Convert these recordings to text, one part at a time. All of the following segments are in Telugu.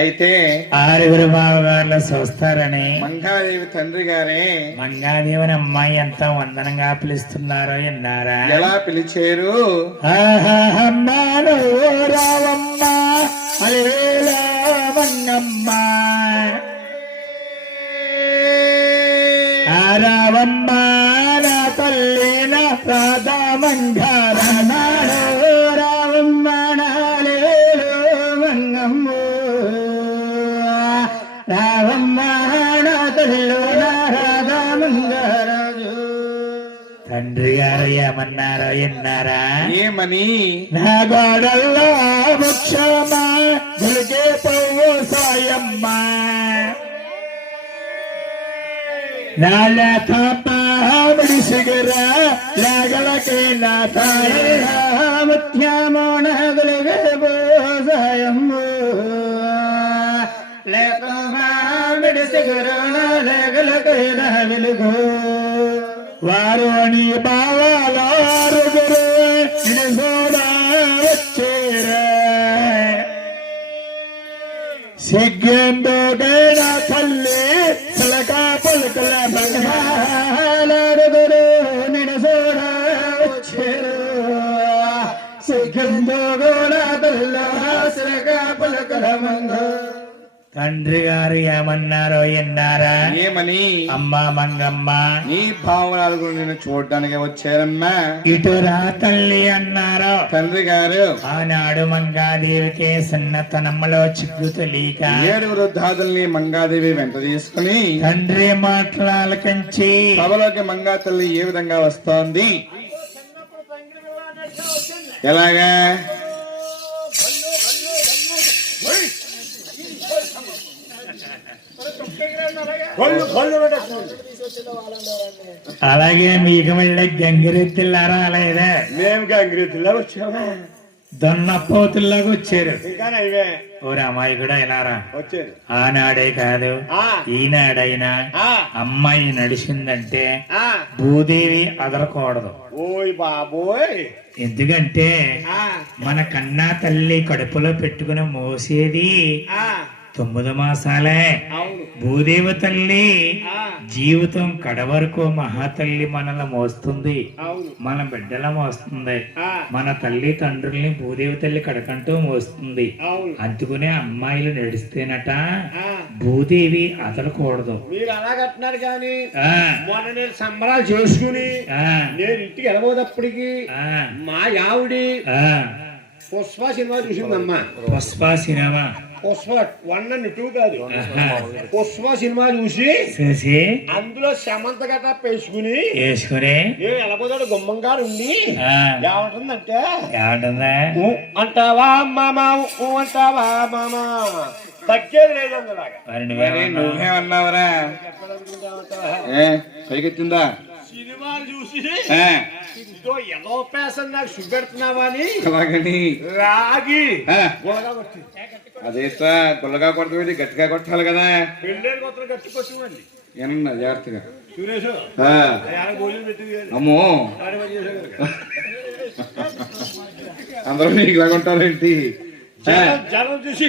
అయితే ఆరుగురు బావగారులు చూస్తారని మంగాదేవి తండ్రి గారే మంగాదేవిని అమ్మాయి ఎంత వందనంగా పిలుస్తున్నారో విన్నారా? ఎలా పిలిచారు? అమ్మాను రావమ్మ అలివేల మంగమ్మ రావమ్మ నా తల్లి నా రాధా మంగార రావమ్మ నాలేలు మంగమ్మ రావమ్మ నా తల్లి నా రాధా మంగారాజు. తండ్రి గారు ఏమన్నారో విన్నారా? ఏమని? నా గోడల్లో వృక్షమా గులికే పువ్వు సాయమ్మ నా లేత పామిడి సిగర లేగలకే నా తాయి ముత్యమోణ గులిగే సాయమ్మ లేత పామిడి సిగర లేగలకే నా వెలుగు వారోని బావాలారుగురు నిజోడా వచ్చేరా సిగ్గెందోగేన తల్లి పలక పలుకల బంగాలారుగురు నిజోడా వచ్చేరా సిగ్గెందోగోన తల్ల పలక పలుకల మంగ. తండ్రి గారు ఏమన్నారో విన్నారా? ఏమని? అమ్మ మంగమ్మ నీ భావనాలు నిన్ను చూడడానికి వచ్చారమ్మా. ఇటురా తల్లి అన్నారు తండ్రి గారు. ఆనాడు మంగాదేవికి సన్నతనంలో చిక్కు తెలియక 7 వృద్ధాదుల్ని మంగాదేవి వెంట తీసుకుని తండ్రి మాట్లాలకంచి సభలోకి మంగా తల్లి ఏ విధంగా వస్తోంది? ఎలాగా? అలాగే మీకు మళ్ళీ గంగిరెత్తిల్లారా? అలాగే మేము గంగిరెత్తిలా వచ్చాము, దొన్నపోతుల్లాగా వచ్చారు. ఇంకా ఓరి అమ్మాయి కూడా ఇలారా వచ్చారు. ఆనాడే కాదు ఈనాడైనా అమ్మాయి నడిచిందంటే భూదేవి అదరకూడదు. ఓయ్ బాబోయ్! ఎందుకంటే మన కన్నా తల్లి కడుపులో పెట్టుకుని మోసేది 9 మాసాలే. భూదేవి తల్లి జీవితం కడవరకు మహాతల్లి మనల్ని మోస్తుంది, మన బిడ్డల మోస్తుంది. మన తల్లి తండ్రుల్ని భూదేవి తల్లి కడకంటూ మోస్తుంది. అందుకునే అమ్మాయిలు నడిస్తేనట భూదేవి అదలకూడదు. మీరు అలాగంటున్నారు కానీ మొన్న నేను సంబరాలు చేసుకుని నేను ఇంటికి వెళ్ళబోదప్పటికి మా ఆవిడి పుష్ప సినిమా చూసిందమ్మా. పుష్ప సినిమా? పుష్ప 1 and 2 కాదు, పుష్ప సినిమా చూసి అందులో సమంత గట్రా వేసుకుని నేను వెళ్ళబోతాడు గుమ్మం గారు ఉండి ఏమంటుందంటే అంటావా మామా అంటావా మామా తగ్గేది లేదండి. నువ్వేమన్నావరా? పైకెత్తిందా? సినిమాలు చూసి ఏదో పేసని నాకు చూపెడుతున్నావా అని అలాగని రాగి అదేస్తా గుల్లగా కొడతామండి, గట్టిగా కొట్టాలి కదా. గట్టి కొట్టమండి ఏమన్నా జాగ్రత్తగా. అమ్మో అందరూ నీకు ఇలా కొంటారేంటి? జనం చూసి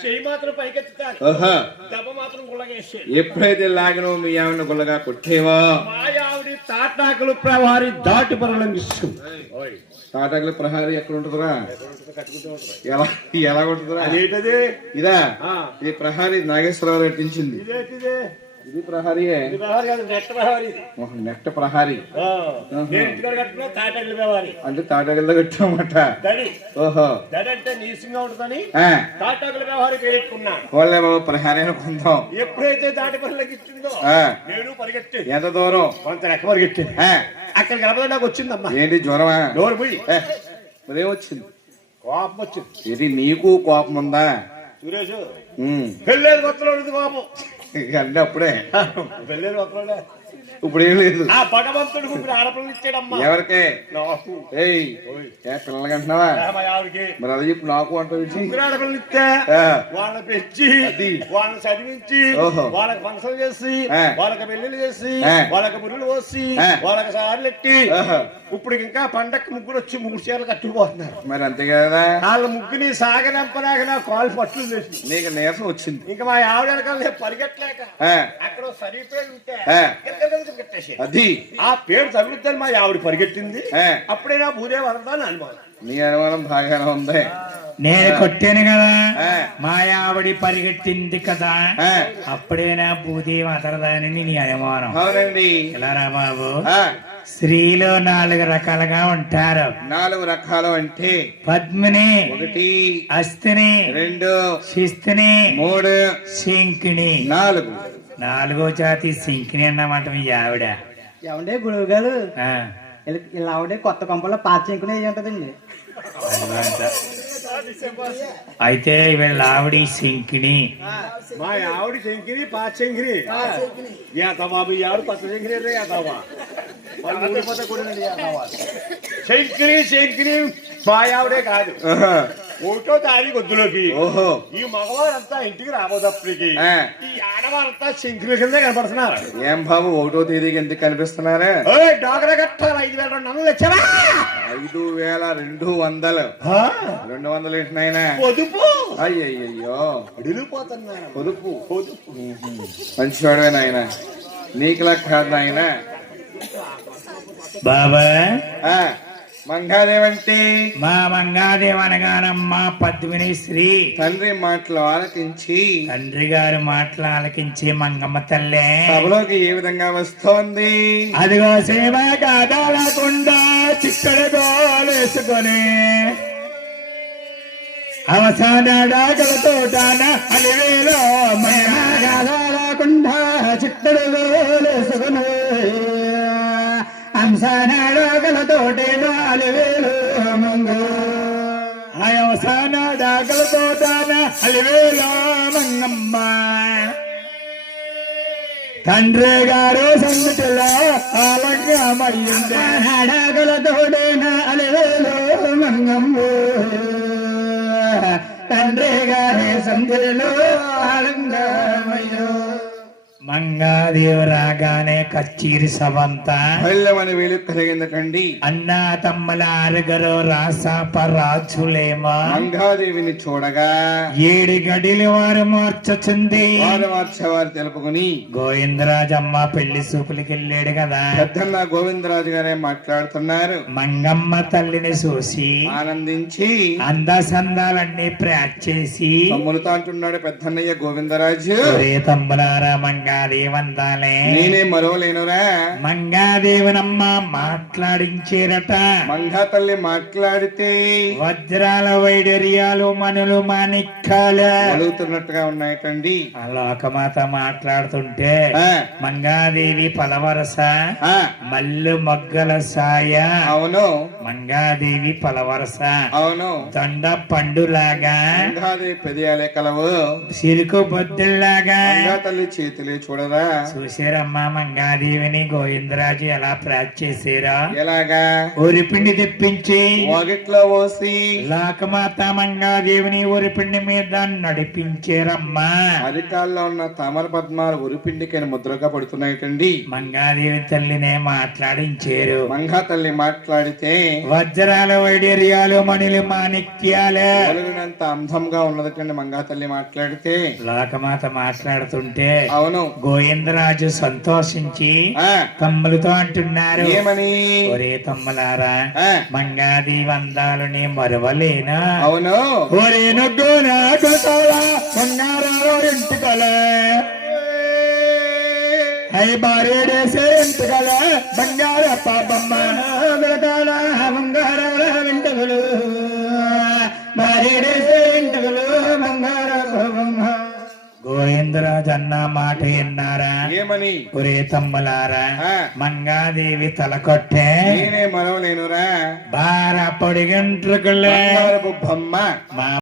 చెయ్యి మాత్రం పైకెత్తుతారు, దెబ్బ మాత్రం గుల్లగేసి. ఎప్పుడైతే లాగినో మీ ఆవిడ గుల్లగా కొట్టేవా మా ఆవిడ తాటాకులు ప్రహారీ దాటి పరలంగిస్తూ. తాటాకుల ప్రహారీ ఎక్కడ ఉంటుందిరా? ఎలా ఎలా ఉంటుందిరా? అదేంటది? ఇదా? ఇది ప్రహారీ నాగేశ్వరరావు నటించింది. ఇది ప్రహారీయే, నెట్ ప్రహారీ అంటే తాటాకులతో కట్టామట. ఓహో, నీసింగా ఉంటుందని తాటాకుల వ్యవహారం పేరుకున్నా. వాళ్ళే బాబు ప్రహారీ అనుకుందాం. ఎప్పుడైతే దాటి పనులకి ఇచ్చిందో నేను పరిగెత్తి ఎంత దూరం కొంత రెక్క పరిగెత్తి అక్కడ కలపద నాకు వచ్చిందమ్మా. ఏంటి జ్వరమా? డోర్ పోయి ఉదయం వచ్చింది, కోపం వచ్చింది. ఇది నీకు కోపం ఉందా సురేష్? పెళ్ళేది కొత్తలో కోపం అంటే అప్పుడే పెళ్ళేది కొత్తలో ఇప్పుడు ఏం లేదు. ఆ భగవంతుడు ముగ్గురు ఆడపిల్లలు ఇచ్చాడమ్మా. ఎవరికే? నాకు. ఏయ్ పిల్లలకి అంటున్నావా? మా ఆవిడకి మరి అది చెప్పు నాకు అంటావు. ముగ్గురు ఆడపిల్లలు ఇస్తే వాళ్ళని పెంచి వాళ్ళని చదివించి వాళ్ళకి ఫంక్షన్ చేసి వాళ్ళకి పెళ్లిళ్ళు చేసి వాళ్ళకి మురులు పోసి వాళ్ళకి సార్లు ఎట్టి ఇప్పుడు ఇంకా పండక్కి ముగ్గురు వచ్చి 3 చీరలు కట్టుకుపోతున్నారు. మరి అంతే కదా. వాళ్ళ ముగ్గుని సాగనంపనాక నా కాలు పట్టులు చేసి నీకు నీరసం వచ్చింది. ఇంకా మా ఆవిడ వెనకాల పరిగెట్టలేక అక్కడ సరిపేరు ఉంటే అది ఆ పేరు తగులుద్దని మా ఆవిడ పరిగెట్టింది. అప్పుడే నా భూదేవి వదలదాని అనుమానం. నీ అనుమానం బాగానే ఉంది. నేను కొట్టాను కదా, మా ఆవిడి పరిగెట్టింది కదా, అప్పుడేనా భూదేవి అతరదాని నీ అనుమానం. అవునండి. ఇలా రా బాబు, స్త్రీలు 4 రకాలుగా ఉంటారు. 4 రకాలు అంటే పద్మిని 1, అస్తిని 2, శిస్తిని 3, శంకిని 4. 4వ జాతి శంకిని అన్నమాట మీ ఆవిడ. ఏమండే గురువు గారు, ఇలా ఆవిడే కొత్త కొంపలో పాత చెంకునే ఉంటదండి. అయితే వీళ్ళ ఆవిడ శంకిని. మా ఆవిడ శంకిని పాత శంకిని బాబు ఈ ఆవిడ కొత్త శంకిని శంకిని శంకిని మా ఆవిడే కాదు. 1వ తారీఖు వద్దులోకి ఈ మగవారంతా ఇంటికి రాబోదప్పటికి ఈ ఆడవారంతా శంకిని కిందే కనపడుతున్నారు. ఏం బాబు 1వ తేదీకి ఎందుకు కనిపిస్తున్నారా? డాక్టర్ కట్టాలి 5,200 వచ్చారా? 5,200. 200 ఏంటి నాయన? పొదుపు. అయ్యయ్యో అడిగిపోతున్నారు. పొదుపు మంచివాడే నాయన. నీకులా కాదు నాయన. బాబా మంగాదేవంటే మా మంగాదేవి అనగానమ్మా పద్మిని శ్రీ. తండ్రి మాటలు ఆలకించి, తండ్రి గారు మాటలు ఆలకించి మంగమ్మ తల్లే సభలోకి ఏ విధంగా వస్తోంది? అదిగో సేవ కాదాలకుండా చిక్కడ గోలేసుకొని అవసాన డాగలతో అలివేలో కాదాలకుండా చిక్కడ గోలేసుకొని అంశానాడగలతోటే 4 వేలు మంగ. అవసాన డాగలతో 4 వేల మంగమ్మ. తండ్రి గారు సంతలో ఆలంగమయ్యింది. డాగలతోటే 4 వేలు మంగమ్మ. తండ్రి గారి సంతలో ఆలంగమయ్యో. మంగాదేవి రాగానే కచ్చీరి సభంతా వెళ్ళమని వేలు కలిగిందటండి. అన్నా తమ్మల 6 రాసాపరాజులేమా మంగాదేవిని చూడగా 7 గడిలు వారు మార్చుచుంది. వారు తెలుపుకుని గోవిందరాజమ్మ పెళ్లి చూపులకి వెళ్ళాడు కదా, పెద్దన్న గోవిందరాజు గారే మాట్లాడుతున్నారు. మంగమ్మ తల్లిని చూసి ఆనందించి అందసందాలన్నీ ప్యాక్ చేసి తమ్ములతో అంటున్నాడు పెద్దన్నయ్య గోవిందరాజు. తమ్ములారా మంగాదేవి వందాలే, నేనే మరవలేనురా. మంగాదేవినమ్మ మాట్లాడించేరట. మంగా తల్లి మాట్లాడితే వజ్రాల వైడర్యాలు మనులు మాణిక్యాలు అడుగుతున్నట్టుగా ఉన్నాయటండి. లోకమాత మాట్లాడుతుంటే మంగాదేవి పలవరస మల్లు మొగ్గల సాయ. అవును మంగాదేవి పలవరస. అవును. దొండ పండులాగా మంగాదేవి పెదియాలే కలవు. సిరుకు బొద్దుల్లాగా మంగా తల్లి చేతులే చూడరా. చూసారమ్మా మంగాదేవిని గోవిందరాజు ఎలా ప్యాక్ చేసారా? ఎలాగా? ఊరిపిండి తెప్పించి వాగిట్లో పోసి లోకమాత మంగాదేవిని ఊరిపిండి మీద నడిపించారమ్మా. అరికాల్లో ఉన్న తామర పద్మాలు ఉరిపిండికైన ముద్రగా పడుతున్నాయటండి. మంగాదేవి తల్లినే మాట్లాడించారు. మంగా తల్లి మాట్లాడితే వజ్రాల వైడర్యాలు మణులు మాణిక్యాలు వెలుగునంత అందంగా ఉన్నదటండి. మంగా తల్లి మాట్లాడితే లోకమాత మాట్లాడుతుంటే అవును గోవిందరాజు సంతోషించి తమ్ములతో అంటున్నారు, ఏమని? ఒరే తమ్ములారా, మంగాదేవి అందాలని మరవలేనా? అవును. ఒరే నొగ్గు నాకు బంగారాలు ఇంటికలే అయి బారేడేసే ఇంటికలే బంగార పాపమ్మ బంగారాల ఇంటికలు బారేడేసే ఇంటికలు బంగార పాపమ్మ. గోవిందరాజు అన్న మాట విన్నారా? ఏమని? ఒరే తమ్ములారా, మంగాదేవి తలకొట్టే నేనే మరవలేనురా. బార పొడిగంట్రుకులే బొమ్మ మా